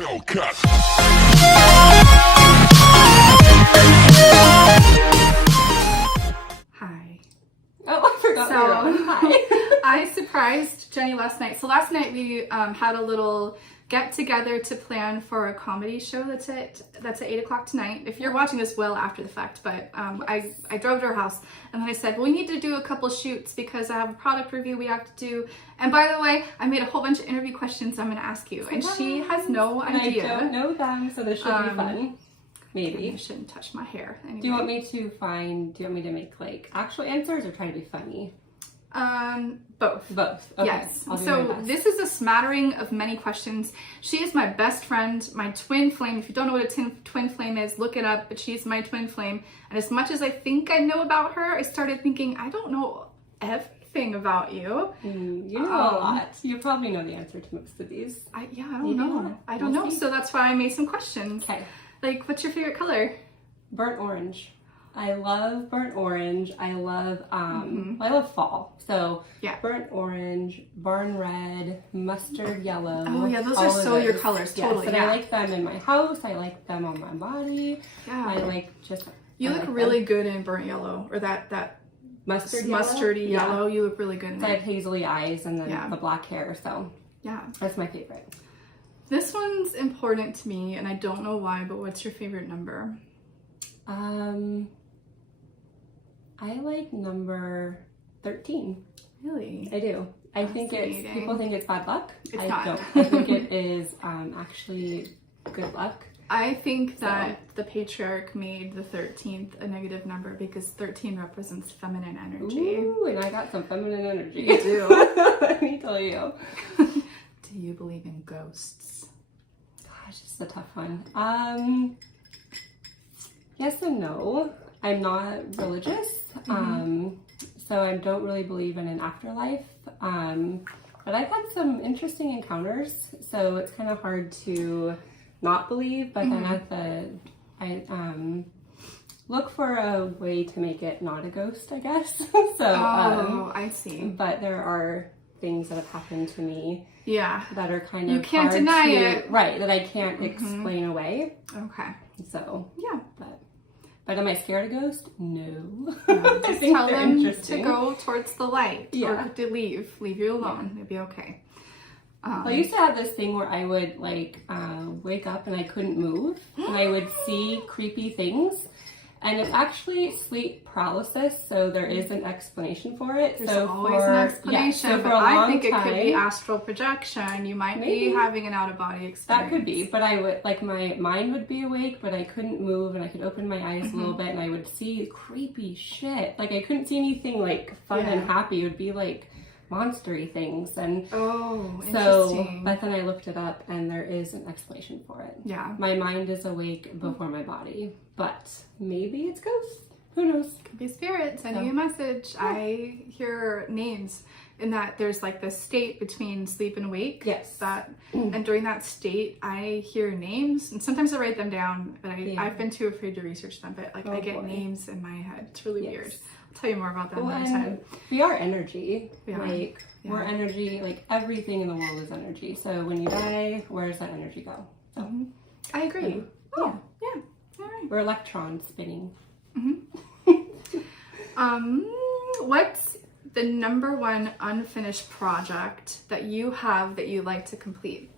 Hellcat. Hi. Oh, I forgot we were on. Hi. I surprised Jenny last night. So last night we had a little get together to plan for a comedy show that's at 8 o'clock tonight. If you're watching this well after the fact, but I drove to her house and then I said, well, we need to do a couple shoots because I have a product review we have to do. And by the way, I made a whole bunch of interview questions I'm going to ask you, and she has no idea. I don't know them, so this should be fun. Maybe. You shouldn't touch my hair. Anyway. Do you want me to make like actual answers or try to be funny? Both. Both. Okay. Yes. I'll do my So best. this is a smattering of many questions. She is my best friend, my twin flame. If you don't know what a twin flame is, look it up, but she's my twin flame. And as much as I think I know about her, I started thinking, I don't know everything about you. You know a lot. You probably know the answer to most of these. I don't know. I don't know. So that's why I made some questions. Okay. Like, what's your favorite color? Burnt orange. I love burnt orange. I love I love fall. So Yeah. burnt orange, barn red, mustard yellow. Oh yeah, those all are of so your those. colors. Yes, Totally. and Yeah. I like them in my house. I like them on my body. Yeah. I like just. You I look like really them. good in burnt yellow, or that Mustard yellow? mustardy Yeah. yellow. You look really good in I have it. hazily eyes and then Yeah. the black hair, so Yeah. that's my favorite. This one's important to me, and I don't know why, but what's your favorite number? I like number 13. Really? I do. I think Fascinating. people think it's bad luck. It's I not. don't. I think it is actually good luck. I think that the patriarch made the 13th a negative number because 13 represents feminine energy. Ooh, and I got some feminine energy. You do. Let me tell you. Do you believe in ghosts? Gosh, it's a tough one. Yes and no. I'm not religious, so I don't really believe in an afterlife. But I've had some interesting encounters, so it's kind of hard to not believe. But then I look for a way to make it not a ghost, I guess. So, I see. but there are things that have happened to me. Yeah. That are kind of You can't hard deny to, it. right? That I can't explain away. Okay. So Yeah. But am I scared of ghosts? No. Just I think tell they're them to interesting. go towards the light Yeah. or to leave you alone. It'll be okay. I used to have this thing where I would like wake up and I couldn't move, and I would see creepy things, and it's actually sleep paralysis. So there is an explanation for it. There's so always an explanation, so for but a I long think it could be time- astral projection. You might Maybe. be having an out-of-body experience. That could be, but I would like my mind would be awake, but I couldn't move, and I could open my eyes a little bit, and I would see creepy shit. Like I couldn't see anything like fun and happy. It would be like monstery things, and Oh, so. interesting. But then I looked it up, and there is an explanation for it. Yeah. My mind is awake before my body, but maybe it's ghosts. Who knows? Could be spirit sending you a message. I hear names in that there's like this state between sleep and awake. Yes. And during that state, I hear names, and sometimes I write them down, but I've been too afraid to research them. But like I get names in my head. It's really weird. I'll tell you more about that another time. We are energy. We are. Like we're energy. Like everything in the world is energy. So when you die, where does that energy go? So I agree. Oh, yeah. All right. we're electrons spinning. What's the number one unfinished project that you have that you like to complete?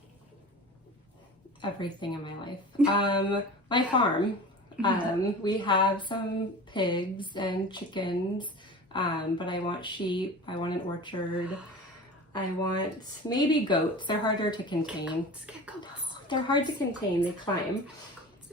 Everything in my life. My farm. We have some pigs and chickens, but I want sheep. I want an orchard. I want maybe goats. They're harder to contain. Get goats. They're hard to contain. They climb.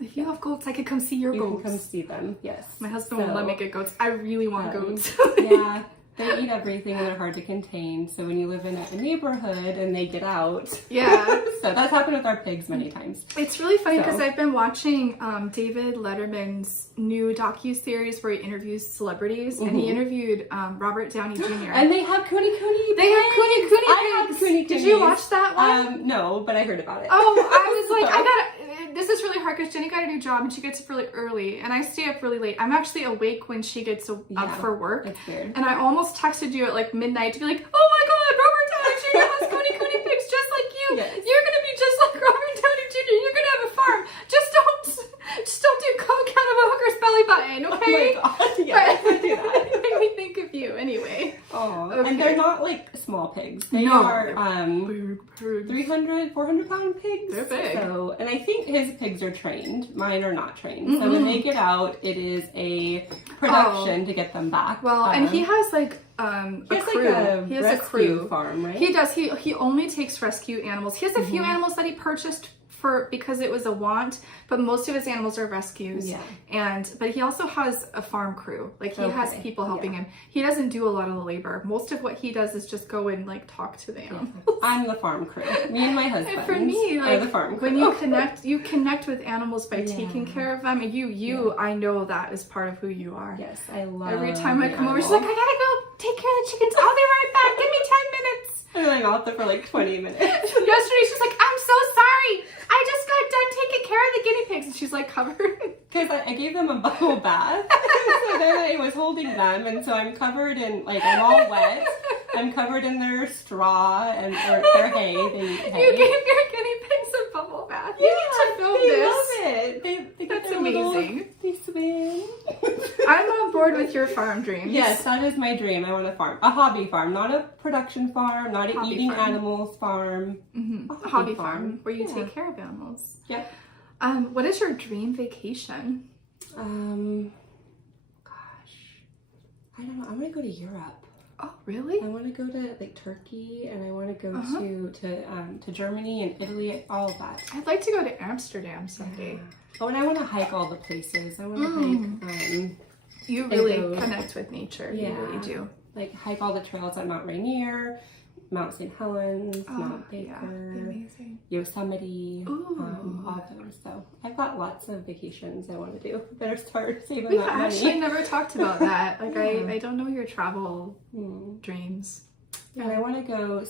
If you have goats, I could come see your You goats. can come see them. Yes. My husband won't let me get goats. I really want goats. Yeah. They eat everything and they're hard to contain. So when you live in a neighborhood and they get out. Yeah. So that's happened with our pigs many times. It's really funny because So. I've been watching David Letterman's new docu-series where he interviews celebrities, and he interviewed Robert Downey Jr. And they have Kuni Kuni. They have Kuni Kuni I have pigs. Kuni Did you Kunis. watch that one? No, but I heard about it. Oh, I was like, I gotta, this is really hard because Jenny got a new job and she gets up really early and I stay up really late. I'm actually awake when she gets up for work. It's weird. And I almost texted you at like midnight to be like, oh my god, Robert Downey Jr. has Kuni Kuni pigs just like you. Yes. You're gonna be just like Robert Downey Jr. You They No. are Big pigs. 300, 400-pound pigs. They're big. So, and I think his pigs are trained. Mine are not trained. So when they get out, it is a production to get them back. Well, and he has like a crew. He has a crew farm, right? He does. He only takes rescue animals. He has a few animals that he purchased because it was a want, but most of his animals are rescues. Yeah. But he also has a farm crew. Like he has people helping him. He doesn't do a lot of the labor. Most of what he does is just go and like talk to the animals. I'm the farm crew. Me and my husband. And for me, like are the farm crew. when you connect with animals by taking care of them. And I know that is part of who you are. Yes, I love. Every time I come over, she's like, I gotta go take care of the chickens. I'll be right back. Give me 10 minutes. And I'm out there for like 20 minutes. Yesterday, she's like, I'm so sorry. I just got done taking care of the guinea pigs. And she's like covered. Because I gave them a bubble bath. So then I was holding them. And so I'm covered in, like, I'm all wet. I'm covered in their straw and their hay. They eat hay. You gave your guinea pigs a bubble bath. You need to film they this. love it. They get That's their amazing. They swim. I'm on board with your farm dreams. Yes, that is my dream. I want a farm. A hobby farm. Not a production farm. Not an eating animals farm. A hobby farm where you take care of animals. Yep. What is your dream vacation? Gosh. I don't know. I want to go to Europe. Oh, really? I want to go to like Turkey, and I want to go to Germany and Italy, all of that. I'd like to go to Amsterdam someday. Yeah. Oh, and I want to hike all the places. I want to hike. You really connect with nature. Yeah. You really do. Like hike all the trails at Mount Rainier, Mount St. Helens, Mount Baker, amazing. Yosemite, all those. So I've got lots of vacations I want to do. Better start saving We've that money. actually never talked about that. Like I don't know your travel dreams. And I want to go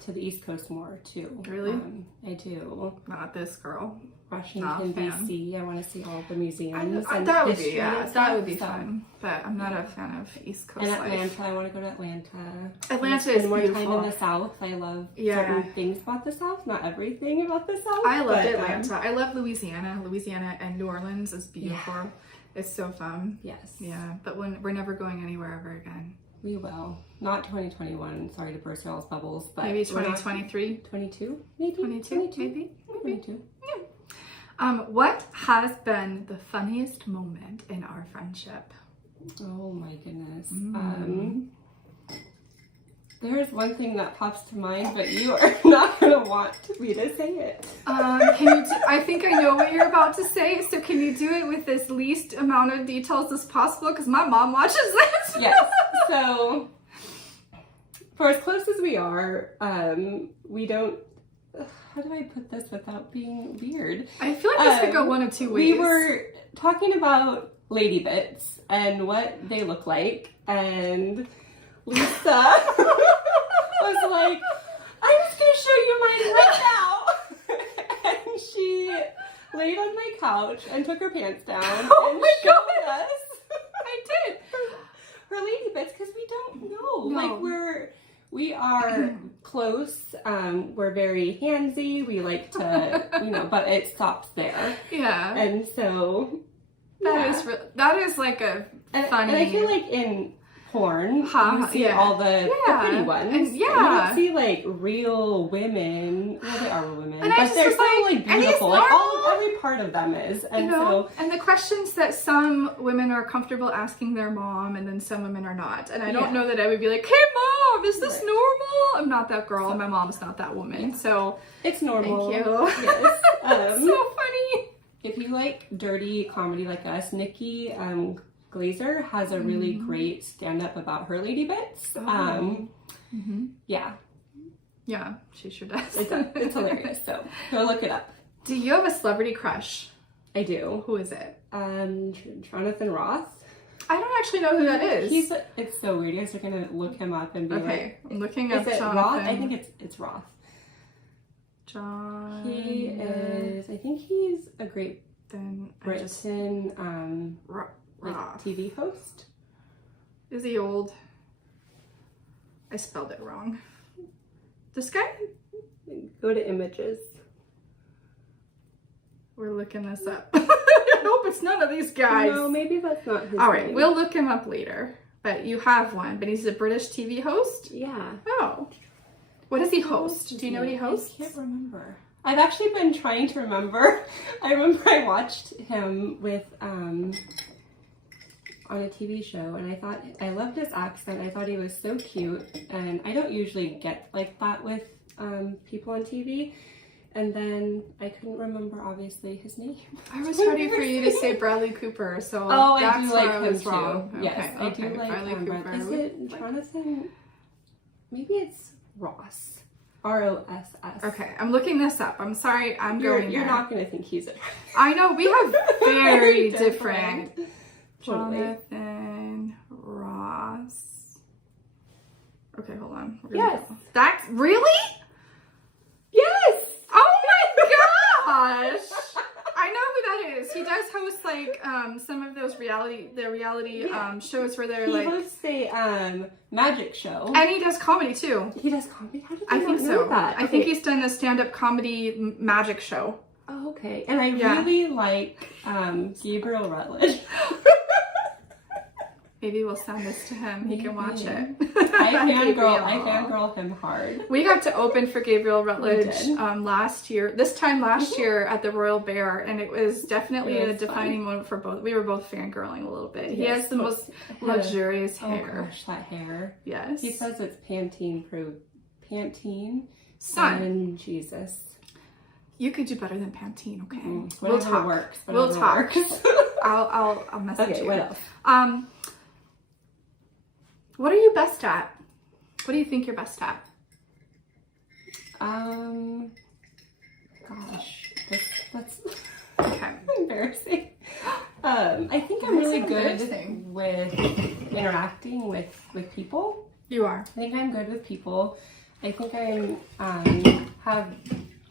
to the East Coast more too. Really? I do. Not this girl. Washington D.C. I want to see all the museums. That would be history and that would stuff, be so. fun. But I'm not a fan of East Coast And life. Atlanta, I want to go to Atlanta. Atlanta is more beautiful. time in the South. I love certain things about the South, not everything about the South. I loved Atlanta. I love Louisiana. Louisiana and New Orleans is beautiful. Yeah. It's so fun. Yes. Yeah, but we're never going anywhere ever again. We will. Not 2021. Sorry to burst y'all's bubbles, but maybe 2023. 22, maybe. 22, maybe. 22. What has been the funniest moment in our friendship? Oh my goodness. There's one thing that pops to mind, but you are not going to want me to say it. I think I know what you're about to say, so can you do it with as least amount of details as possible? Because my mom watches this. Yes. So, for as close as we are, we don't... How do I put this without being weird? I feel like this could go one of two ways. We were talking about lady bits and what they look like, and Lisa was like, I'm just going to show you mine right now. And she laid on my couch and took her pants down and showed us. I did. Her lady bits, because we don't know. Like, we are close. We're very handsy. We like to, but it stops there. Yeah. And so that is like a funny. And I feel like in porn, you see all the pretty ones. And you don't see like real women. Well, they are real women, but they're so like beautiful. Like every part of them is. And and the questions that some women are comfortable asking their mom, and then some women are not. And I don't know that I would be like, "Hey, mom, is this normal?" I'm not that girl. My mom's not that woman. So it's normal. Thank you. Yes. So funny. If you like dirty comedy like us, Nikki Glazer has a really great stand-up about her lady bits. Yeah, she sure does. It's hilarious. So go look it up. Do you have a celebrity crush? I do. Who is it? Jonathan Ross. I don't actually know who that is. It's so weird. You guys are gonna look him up and be like, I'm looking up Jonathan. Roth? I think it's Roth. John. He is. I think he's a great Britain TV host. Is he old? I spelled it wrong. This guy? Go to images. We're looking this up. I hope it's none of these guys. No, maybe that's not his Alright, name. we'll look him up later. But you have one. But he's a British TV host? Yeah. Oh. What does he host? Do you know what he hosts? I can't remember. I've actually been trying to remember. I remember I watched him with on a TV show, and I thought I loved his accent. I thought he was so cute, and I don't usually get like that with people on TV. And then I couldn't remember, obviously, his name. I was ready for you to say Bradley Cooper, so I that's do where like I him was too. wrong. Yes, I do like Bradley Cooper. Is it Jonathan? Maybe it's Ross. R-O-S-S. Okay, I'm looking this up. I'm sorry, You're not going to think he's a... I know, we have very different... Totally. Jonathan Ross. Okay, hold on. Yes. That's... Really? Yes! Oh my gosh! I know who that is. He does host like some of those reality shows where they're he like hosts a magic show. And he does comedy too. He does comedy? How did I think know so. that? I think he's done a stand-up comedy magic show. Oh, okay. And I really like Gabriel Rutledge. Maybe we'll send this to him. He can watch it. I fangirl him hard. We got to open for Gabriel Rutledge this time last year at the Royal Bear, and it was definitely a defining moment for both. We were both fangirling a little bit. He has the most luxurious hair. Oh gosh, that hair. Yes. He says it's Pantene approved. Pantene? Son. And Jesus. You could do better than Pantene, okay? We'll talk. We'll talk. I'll message you. What else? What are you best at? What do you think you're best at? Gosh, that's okay. Embarrassing. I think I'm really good with interacting with people. You are. I think I'm good with people. I think I have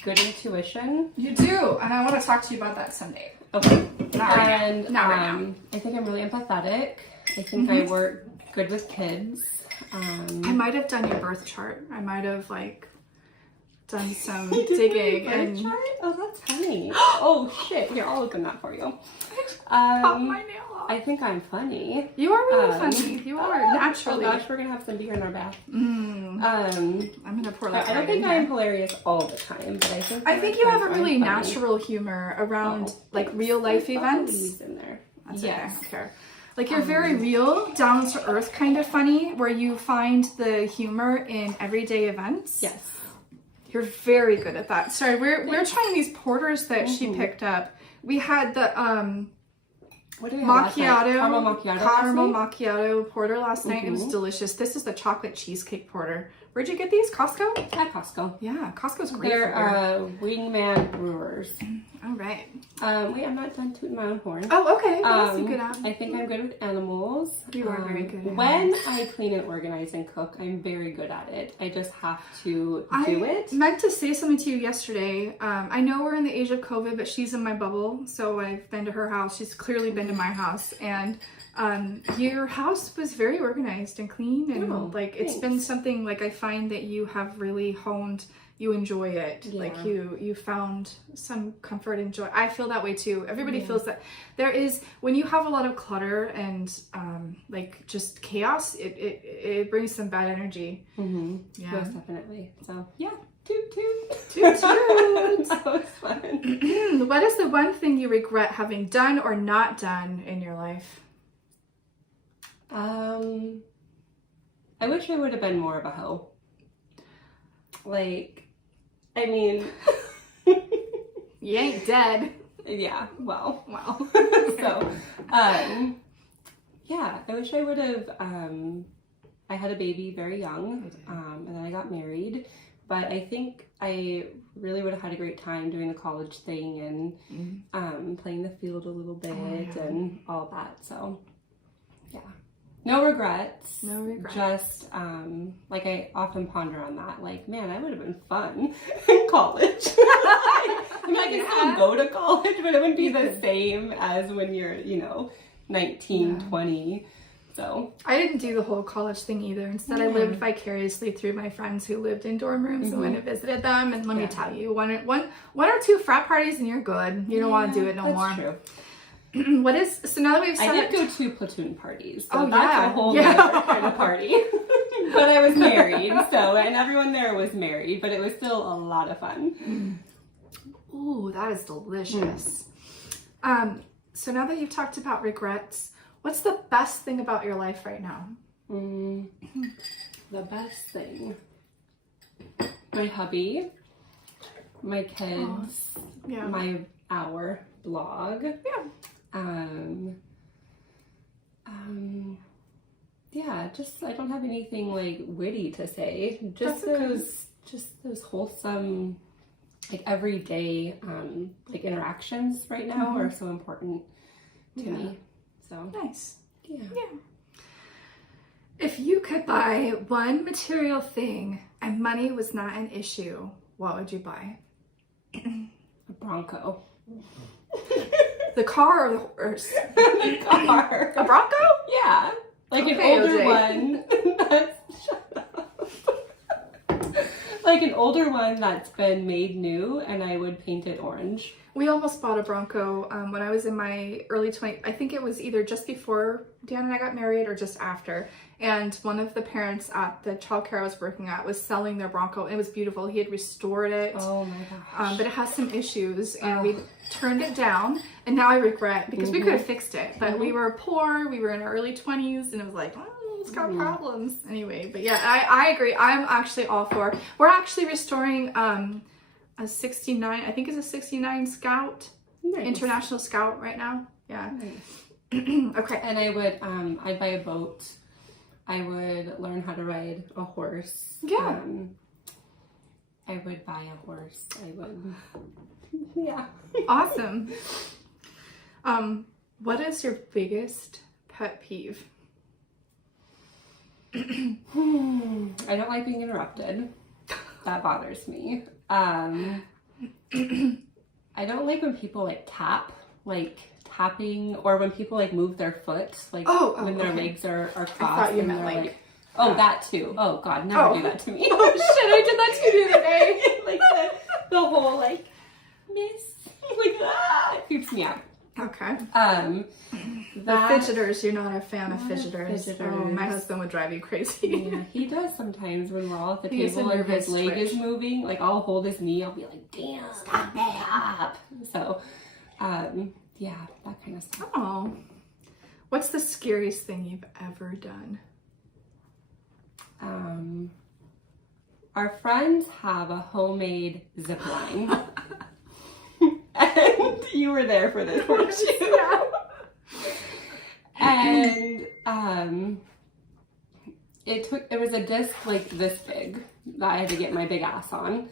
good intuition. You do, and I want to talk to you about that someday. Okay. Not right now. I think I'm really empathetic. I think I work good with kids. I might have done your birth chart. I might have done some digging and chart? Oh, that's funny. Oh shit! Here, I'll open that for you. Pop my nail off. I think I'm funny. You are really funny. You are naturally. Oh gosh, we're gonna have some beer in our bath. I'm gonna pour that. I don't think I'm hilarious all the time, but I think you have a really natural humor around real life events. In there. That's okay. I don't care. Like you're very real, down to earth kind of funny, where you find the humor in everyday events. Yes. You're very good at that. Sorry, we're trying these porters that she picked up. We had the what did we have caramel macchiato porter last night. It was delicious. This is the chocolate cheesecake porter. Where'd you get these? Costco? At Costco. Yeah, Costco's great. They're Wingman Brewers. All right. Wait, I'm not done tooting my own horn. Oh, okay. What else you good at? I think I'm good with animals. You are very good at when I clean and organize and cook, I'm very good at it. I just have to do it. I meant to say something to you yesterday. I know we're in the age of COVID, but she's in my bubble, so I've been to her house. She's clearly been to my house, and your house was very organized and clean, and it's been something I find that you have really honed. You enjoy it. Yeah. You found some comfort and joy. I feel that way too. Everybody feels that. There is, when you have a lot of clutter and just chaos, it brings some bad energy. Mm-hmm. Yeah, most definitely. So yeah, toot. That was fun. What is the one thing you regret having done or not done in your life? I wish I would have been more of a hoe. I mean, you ain't dead. Yeah, well. Wow. So, yeah, I wish I would have, I had a baby very young, and then I got married, but I think I really would have had a great time doing the college thing and playing the field a little bit and all that, so, yeah. No regrets. No regrets. Just, I often ponder on that. Man, I would have been fun in college. I can still go to college, but it wouldn't be the same as when you're, 19, 20. So. I didn't do the whole college thing either. Instead, I lived vicariously through my friends who lived in dorm rooms and went and visited them. And let me tell you, one or two frat parties and you're good. You don't want to do it no more. That's true. So now that we've I set did go to platoon parties, so Oh, that's yeah. a whole Yeah. other kind of party. But I was married, and everyone there was married, but it was still a lot of fun. Ooh, that is delicious. So now that you've talked about regrets, what's the best thing about your life right now? The best thing. My hubby, my kids, Yeah. our blog. Yeah. Yeah, just I don't have anything like witty to say. Just That's those wholesome, like everyday like interactions right now are so important to me. So Nice. yeah. If you could buy one material thing and money was not an issue, what would you buy? A Bronco. The car or the horse? The car. A Bronco? Yeah. Like Okay, an older OJ. one shut up. Like an older one that's been made new, and I would paint it orange. We almost bought a Bronco when I was in my early 20s. I think it was either just before Dan and I got married or just after. And one of the parents at the childcare I was working at was selling their Bronco. It was beautiful. He had restored it. Oh my gosh. But it has some issues, and we turned it down. And now I regret, because we could have fixed it. But we were poor. We were in our early 20s, and it was like, oh, it's got problems. Anyway, but yeah, I agree. I'm actually all for. We're actually restoring a 69, I think it's a 69 Scout, International Scout right now. Yeah. Nice. Okay. And I would, I'd buy a boat. I would learn how to ride a horse. Yeah. I would buy a horse. I would, yeah. Awesome. What is your biggest pet peeve? I don't like being interrupted. That bothers me. I don't like when people like tap, like tapping, or when people like move their foot, like when their legs are crossed. I thought you and meant they're like that too. Oh God, never do that to me. Oh shit, I did that to you the other day. Like the whole like miss, like it creeps me out. Okay. The That, fidgeters, you're not a fan of Not a fidgeters. fidgeters. Oh, my husband would drive you crazy. yeah, he does sometimes when we're all at the He is a table and nervous his leg twitch. is moving. Like I'll hold his knee. I'll be like, "Damn, stop!" So, yeah, that kind of stuff. Oh. What's the scariest thing you've ever done? Our friends have a homemade zip line, and you were there for this, weren't you? Yeah. And it was a disc like this big that I had to get my big ass on.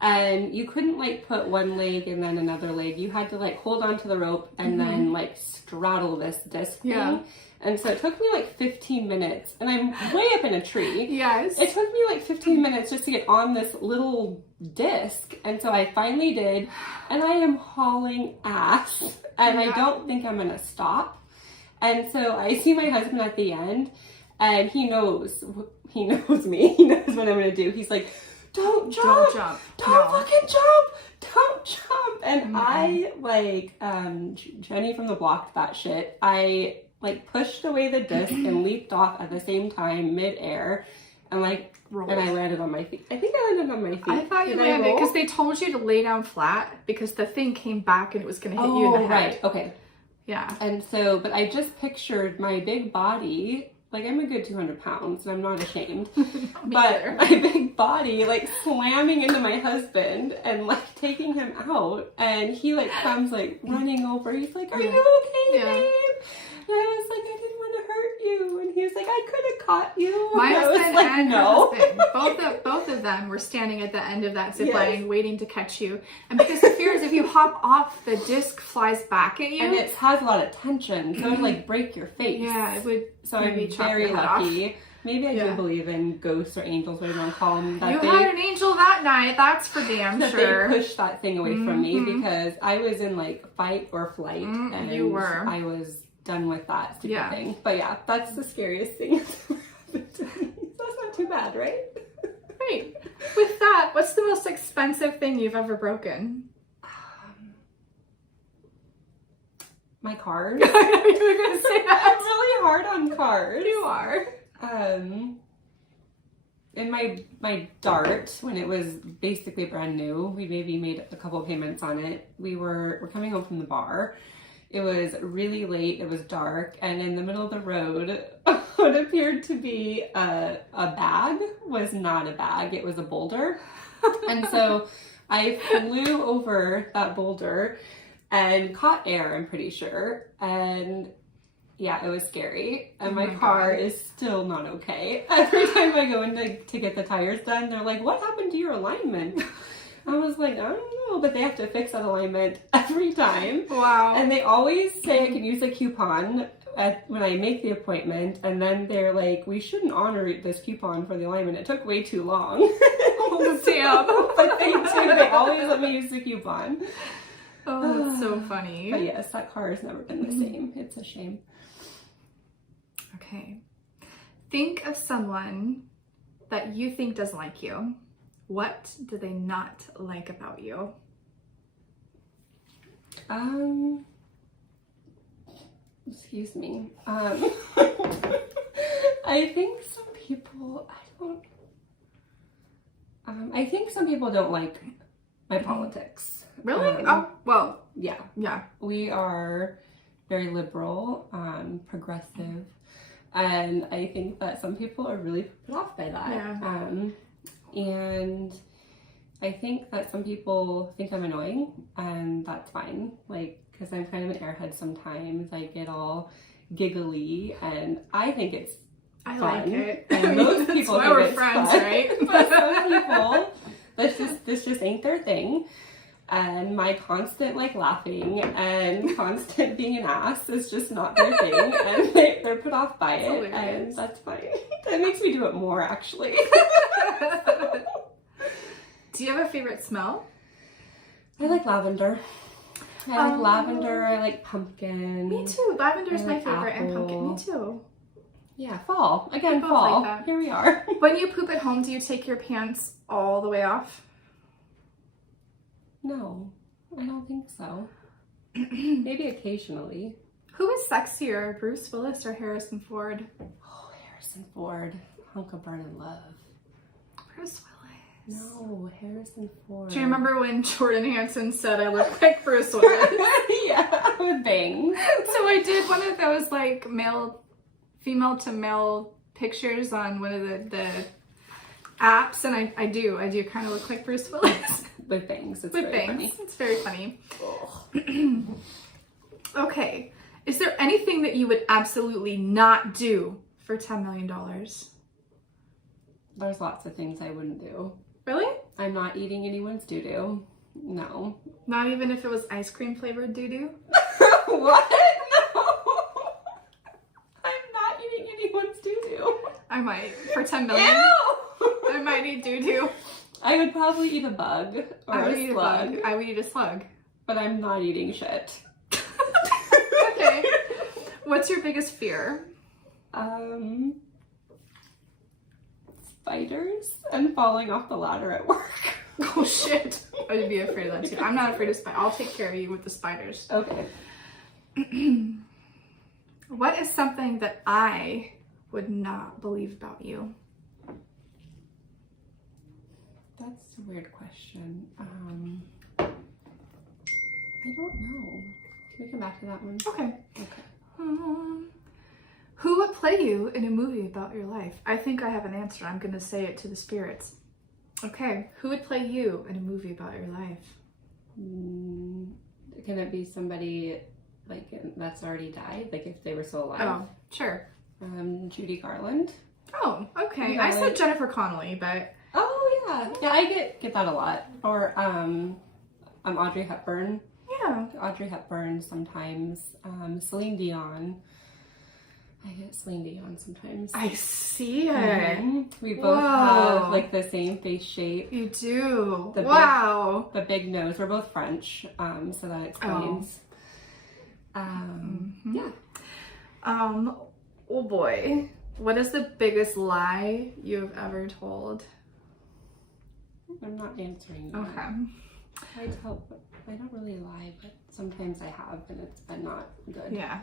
And you couldn't like put one leg and then another leg. You had to like hold onto the rope and then like straddle this disc thing. And so it took me like 15 minutes, and I'm way up in a tree. Yes. It took me like 15 minutes just to get on this little disc, and so I finally did, and I am hauling ass, and I don't think I'm gonna stop. And so I see my husband at the end, and he knows me. He knows what I'm gonna do. He's like, don't jump, Don't jump. don't fucking jump, don't jump. And I like, Jenny from the block that shit. I like pushed away the disc and leaped off at the same time midair, and like Rolled. and I landed on my feet. I think I landed on my feet. I thought you Did I landed roll? because they told you to lay down flat because the thing came back and it was going to hit you in the head. Right. Okay. Yeah. And so, but I just pictured my big body, like I'm a good 200 pounds and I'm not ashamed, but my big body like slamming into my husband and like taking him out, and he like comes like running over. He's like, are you okay, babe? And I was like, I didn't want to hurt you. And he was like, I could have caught you. My And I was husband like, and no. her husband, both of them were standing at the end of that zip line waiting to catch you. And because the fear is if you hop off, the disc flies back at you. And it has a lot of tension, so it would like break your face. Yeah, it would. So maybe I'm chop very your head off. lucky. Maybe I do believe in ghosts or angels, whatever you want to call them. That You they, had an angel that night, that's for damn that sure. they pushed that thing away from me, because I was in like fight or flight, and you were. I was done with that stupid Yeah. thing. But yeah, that's the scariest thing that's ever happened to me. So that's not too bad, right? Great. With that, what's the most expensive thing you've ever broken? My cars. I know you were gonna say I'm that. really hard on cars. You are. In my Dart, when it was basically brand new, we maybe made a couple payments on it. We're coming home from the bar. It was really late, it was dark, and in the middle of the road, what appeared to be a bag was not a bag, it was a boulder. And so I flew over that boulder and caught air, I'm pretty sure. And yeah, it was scary. And my car is still not okay. Every time I go in to get the tires done, they're like, what happened to your alignment? I was like, I don't know, but they have to fix that alignment every time. Wow. And they always say I can use a coupon when I make the appointment, and then they're like, we shouldn't honor this coupon for the alignment. It took way too long. Oh, damn. But they do. They always let me use the coupon. Oh, that's so funny. But yes, that car has never been the same. It's a shame. Okay. Think of someone that you think doesn't like you. What do they not like about you? Excuse me. I think some people, I think some people don't like my politics. Really? Oh, well, Yeah. yeah. We are very liberal, progressive, and I think that some people are really put off by that. Yeah. And I think that some people think I'm annoying, and that's fine. Like, because I'm kind of an airhead sometimes. I get all giggly, and I think it's I fun. like it. And most That's people why think we're it's friends, fun. right? But some people, this just ain't their thing. And my constant like laughing and constant being an ass is just not their thing, and they're put off by it, Hilarious. and that's fine. That makes me do it more, actually. Do you have a favorite smell? I like lavender. I like lavender. I like pumpkin. Me too. Lavender's I my like favorite, and pumpkin. Me apple. too. Yeah, fall. Again, both fall. like that. Here we are. When you poop at home, do you take your pants all the way off? No, I don't think so. Maybe occasionally. Who is sexier, Bruce Willis or Harrison Ford? Oh, Harrison Ford. Hunk of burning love. Bruce Willis. No, Harrison Ford. Do you remember when Jordan Hanson said I look like Bruce Willis? Yeah, with bangs. So I did one of those like female to male pictures on one of the apps, and I do kind of look like Bruce Willis. With bangs. It's With very bangs. funny. It's very funny. Ugh. Okay. Is there anything that you would absolutely not do for $10 million? There's lots of things I wouldn't do. Really? I'm not eating anyone's doo-doo. No. Not even if it was ice cream flavored doo-doo? What? No. I'm not eating anyone's doo-doo. I might. For $10 million? Ew! I might eat doo-doo. I would probably eat a bug or I would a eat a slug, bug. I would eat a slug. but I'm not eating shit. Okay. What's your biggest fear? Spiders and falling off the ladder at work. Oh shit. I'd be afraid of that too. I'm not afraid of spiders. I'll take care of you with the spiders. Okay. What is something that I would not believe about you? That's a weird question. I don't know. Can we come back to that one? Okay. Okay. Who would play you in a movie about your life? I think I have an answer. I'm going to say it to the spirits. Okay. Who would play you in a movie about your life? Can it be somebody like that's already died? Like if they were still alive? Oh, sure. Judy Garland. Oh, okay. Yeah, I said Jennifer Connelly, but... Oh yeah. Yeah, I get that a lot. Or Audrey Hepburn. Yeah. Audrey Hepburn sometimes. Celine Dion. I get Celine Dion sometimes. I see it. Mhm. We both have like the same face shape. You do. The wow. The big nose. We're both French, so that explains. Yeah. Oh boy. What is the biggest lie you've ever told? I'm not answering that. Okay. I don't really lie, but sometimes I have, and it's been not good. Yeah.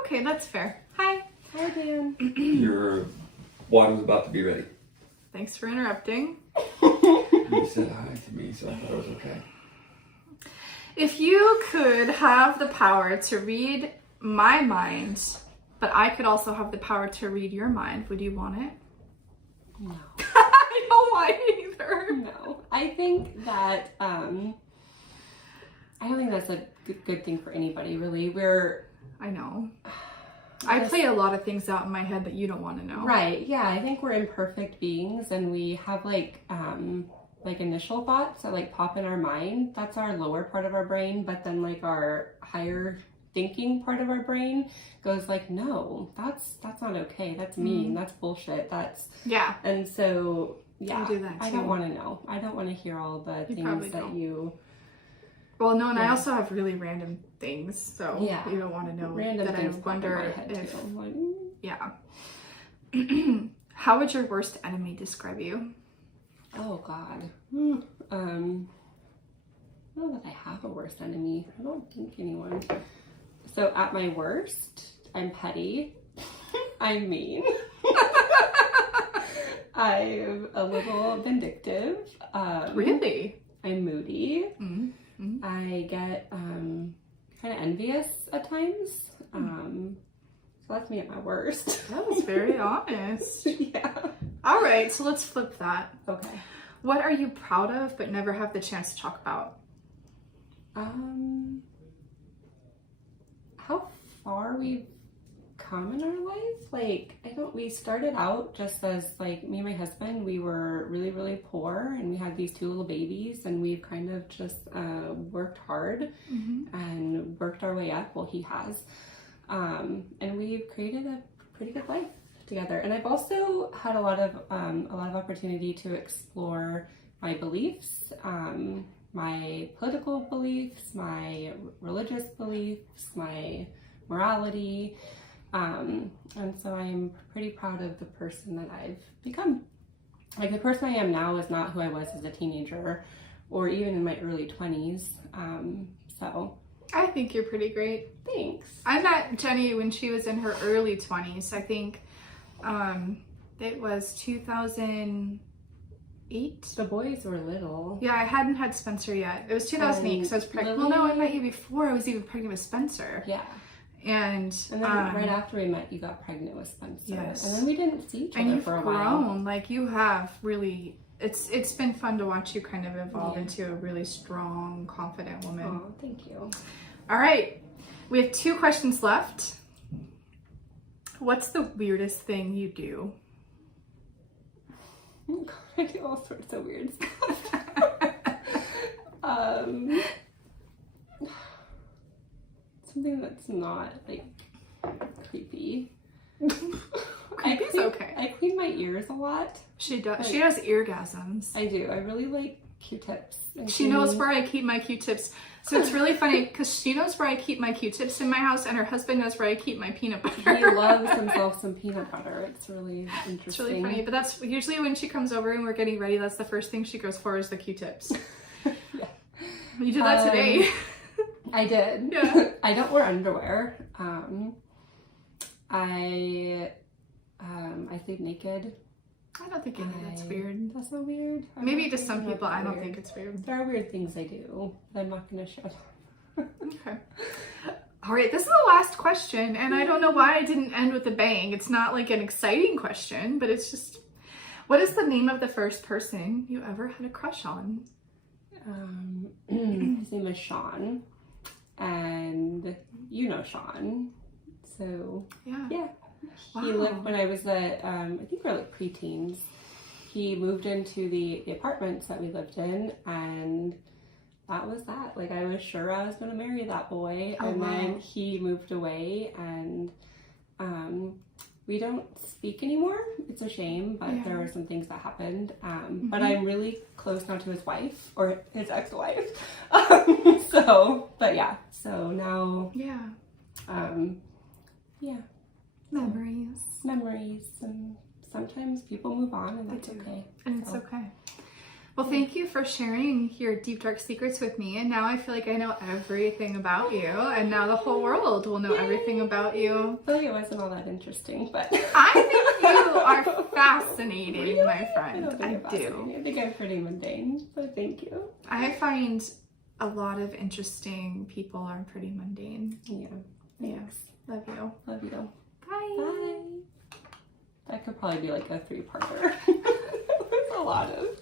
Okay, that's fair. Hi. Hi, Dan. Your water's about to be ready. Thanks for interrupting. You said hi to me, so I thought it was okay. If you could have the power to read my mind, but I could also have the power to read your mind, would you want it? No. I don't want it either. No. I think that, I don't think that's a good thing for anybody, really. I know. I play a lot of things out in my head that you don't want to know. Right, yeah, I think we're imperfect beings, and we have like initial thoughts that like pop in our mind. That's our lower part of our brain, but then like our higher thinking part of our brain goes like, no, that's not okay. That's mean. That's bullshit. Yeah. And so, yeah, I do that I too. don't want to know. I don't want to hear all the things that don't. you... Well, no, and I also have really random things, so Yeah. you don't want to know Random that I things pop in my wonder head, if... too. I'm like, Yeah. How would your worst enemy describe you? oh, God. I don't know that I have a worst enemy. I don't think anyone. So at my worst, I'm petty. I'm mean. I'm a little vindictive. Really? I'm moody. Mm-hmm. I get kind of envious at times. So that's me at my worst. That was very honest. Yeah. All right, so let's flip that. Okay. What are you proud of but never have the chance to talk about? How far we've come in our life. Like, we started out just as like me and my husband, we were really, really poor, and we had these 2 little babies, and we've kind of just worked hard and worked our way up. Well, he has. And we've created a pretty good life together. And I've also had a lot of opportunity to explore my beliefs, my political beliefs, my religious beliefs, my morality. And so I'm pretty proud of the person that I've become. Like, the person I am now is not who I was as a teenager or even in my early 20s. So I think you're pretty great. thanks. I met Jenny when she was in her early 20s. I think it was 2008. The boys were little. Yeah, I hadn't had Spencer yet. It was 2008 because I was pregnant. Well, no, I Lily- met you before I was even pregnant with Spencer. Yeah. And And then right after we met, you got pregnant with Spencer. Yes. And then we didn't see each and other you've for a grown. while. Like, you have really... It's been fun to watch you kind of evolve Yeah. into a really strong, confident woman. Oh, thank you. All right. We have 2 questions left. What's the weirdest thing you do? Oh, God, I do all sorts of weird stuff. Something that's not like creepy. Creepy's okay. I clean my ears a lot. She does. Like- She has eargasms. I do. I really like Q-tips. and She knows cleaning. where I keep my Q-tips. So it's really funny because she knows where I keep my Q-tips in my house, and her husband knows where I keep my peanut butter. He loves himself some peanut butter. It's really interesting. It's really funny, but that's usually when she comes over and we're getting ready. That's the first thing she goes for is the Q-tips. Yeah. You did that today. I did. Yeah. I don't wear underwear. I sleep naked. I don't think any of that's weird. That's so weird. Maybe to some people, I don't think it's weird. There are weird things I do that I'm not going to show. Okay. All right, this is the last question, and I don't know why I didn't end with a bang. It's not like an exciting question, but it's just, what is the name of the first person you ever had a crush on? His name is Sean, and you know Sean, so Yeah. yeah. He Wow. lived when I was at, I think we were like preteens. He moved into the apartments that we lived in, and that was that. Like, I was sure I was going to marry that boy, Oh, and wow. then he moved away, and we don't speak anymore. It's a shame, but Yeah. there were some things that happened. But I'm really close now to his wife, or his ex-wife. So, but yeah. So now, Yeah. yeah. Memories. Memories, and sometimes people move on, and that's do. okay. And it's So, okay. Well, thank you for sharing your deep, dark secrets with me. And now I feel like I know everything about you. And now the whole world will know everything about you. I feel like it wasn't all that interesting, but... I think you are fascinating, Really? my friend. I do. I think I'm pretty mundane, so thank you. I find a lot of interesting people are pretty mundane. Yeah. Thanks. Love you. Love you. Bye. Bye. That could probably be like a 3-parter. There's a lot of...